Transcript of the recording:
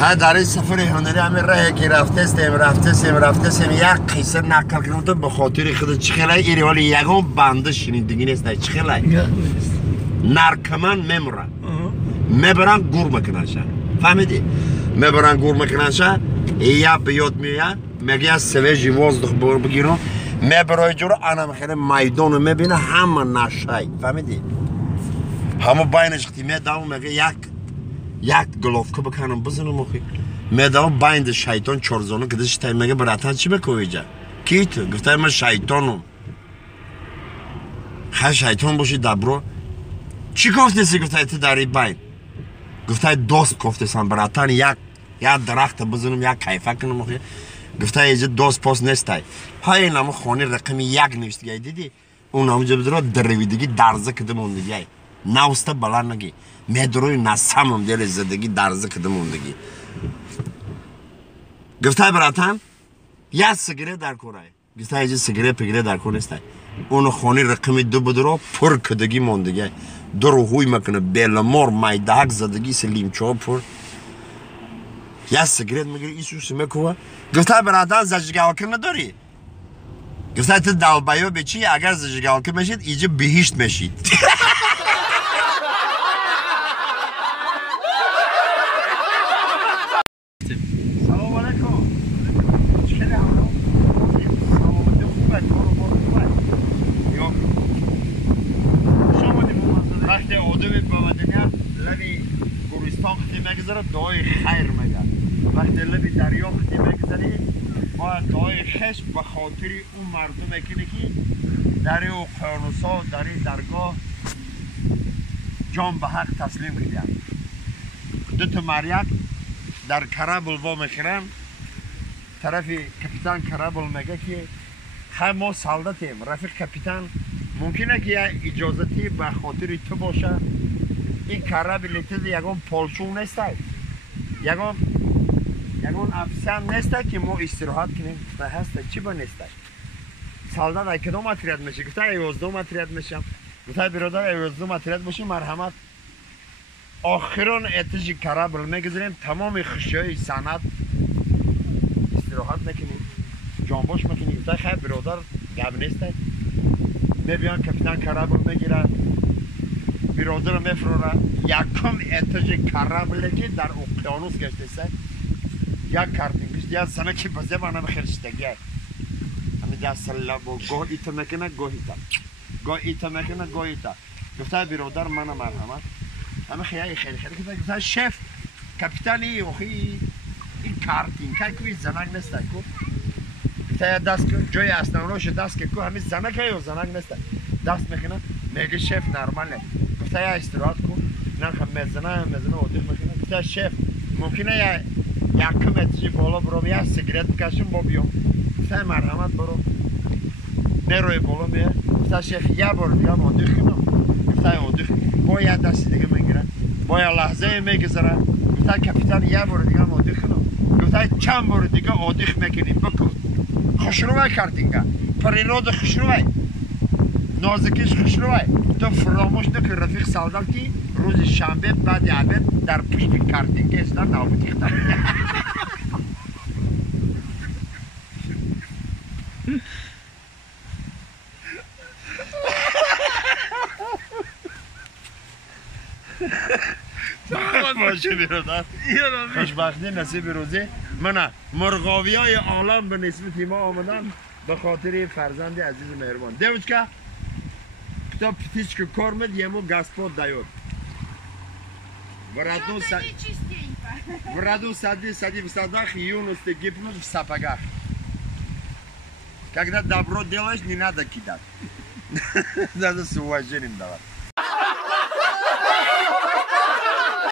ها در این سفر هنری همین راهی که رفته سیم یک قصه نقل کنم به خاطر خود چخیله ایری ولی یکم بنده شنیدگی نیست چخیله نرکمان میمورن میبرن گور میکننشن فهمیدی؟ میبرن گور میکننشن یا بیاد میاد میگه سویجی وازدخ بگیرم میبرای جورا انا میخیره میدانو میبینه همه نشای فهمیدی؟ همه باینش خطی میدام میگه یک گلوفکو بکنم بزنم اخی میدام باین شیطان چارزانو که داشت میگه براتن چی بکنی جا؟ کی تو؟ گفته من شیطانم خیلی شیطان باشی دبرو چی گفتی سی گفته تو داری باین؟ گفته دوست گفته سن براتن یک درخت بزنم یک کیفه کنم اخی گفته اینجا دوست پاس نیستی های نامو خانی رقم یک نوشتگی دیدی اون نامو جا بدرو درویدگی درزه کده موندگی نوسته بلند نگی میدروی نسامم دل زدگی درزه کده موندگی گفته براتن یک سیگرت در کورای گفته اینجا سیگرت پگیره در کور نیستی اونو خانی رقم دو بدرو پر کدگی موندگی درو هوی مکنه بیلمور مایدهک زدگی سلیم چوب پر یا سیگرت میگیری ایسوش میکوه گفته برادر زجگاوکر نداری گفته تو دلبایو بچی اگر زجگاوکر میشید اینجا بهشت میشید سلام علیکم چکره همون سلامتی خوبه یا شما دیمون وقتی آدمی بودنیا لبی گورستان خطی میگذاره دعای خیر میگه وقتی لبی دریا خطی میگذاری باید دعای خش به خاطر اون مردم کنه که در اقیانوس‌ها در درگاه جان به حق تسلیم کردن دو تا مریک در کرابل وا میخورن طرف کپیتان کرابل میگه که ما سالدتیم رفیق کپیتان ممکنه که اجازتی به خاطر تو باشه این کرابل تیز یکم پالچون نیسته یکم افسان نیسته که ما استراحت کنیم و هسته چی با نیسته سالدت ای کدام متریت میشه گفته ای 11 متریت میشم گفته برادر ای 11 متریت باشی مرحمت آخران اتش کرابل میگذاریم تمام خشیای صنعت استراحت میکنیم جانباش میکنیم گفته خیلی برادر گب نیسته میبیان کپیتان کرابل میگیره برادر میفروره یکم اتش کرابل که در اقیانوس گشته است یک کارتینگش یا سنکی بزه منم خرشتگی همین دست لبو گاه ایتا میکنه گاه ایتا میکنه گاه ایتا گفته برادر منم مرحمت همه خیلی که گفته شف کپیتانی اوخی این کارتینگ که کوی زنگ نیسته کو گفته دست جای استانوش دست که کو همین زنگ یا زنگ نیسته دست میکنه میگه شف نرمال نه گفته یا استراحت کو نه خب میزنه اوتیخ میکنه گفته شف ممکنه یا یکم اتجی بالا برو یا سیگرت بکشم با بیام گفته مرحمت برو میروی بالا میه گفته شف یا برو بیام اوتیخ کنم گفته اوتیخ با یا دستی دیگه میگیره با یا لحظه میگذره گفته کپیتان یا برو دیگه اوتیخ کنم گفته چند برو دیگه اوتیخ میکنیم بکن خوشروی کردینگه پریناد خوشروی نازکیش خوشروی تو فراموش نکن رفیق سالداتی روز شنبه بعد عبد در پشت کارتینگ است نابودی خدا باشه برادر خوشبختی نصیب روزی من مرغاوی های عالم به نسبت ما آمدن به خاطر فرزند عزیز مهربان دیوچ که کتاب پتیچ کار مد یمو گاسپوت دایور Враду сади в садах, юности гибнут в сапогах. Когда добро делаешь, не надо кидать. Надо с уважением давать.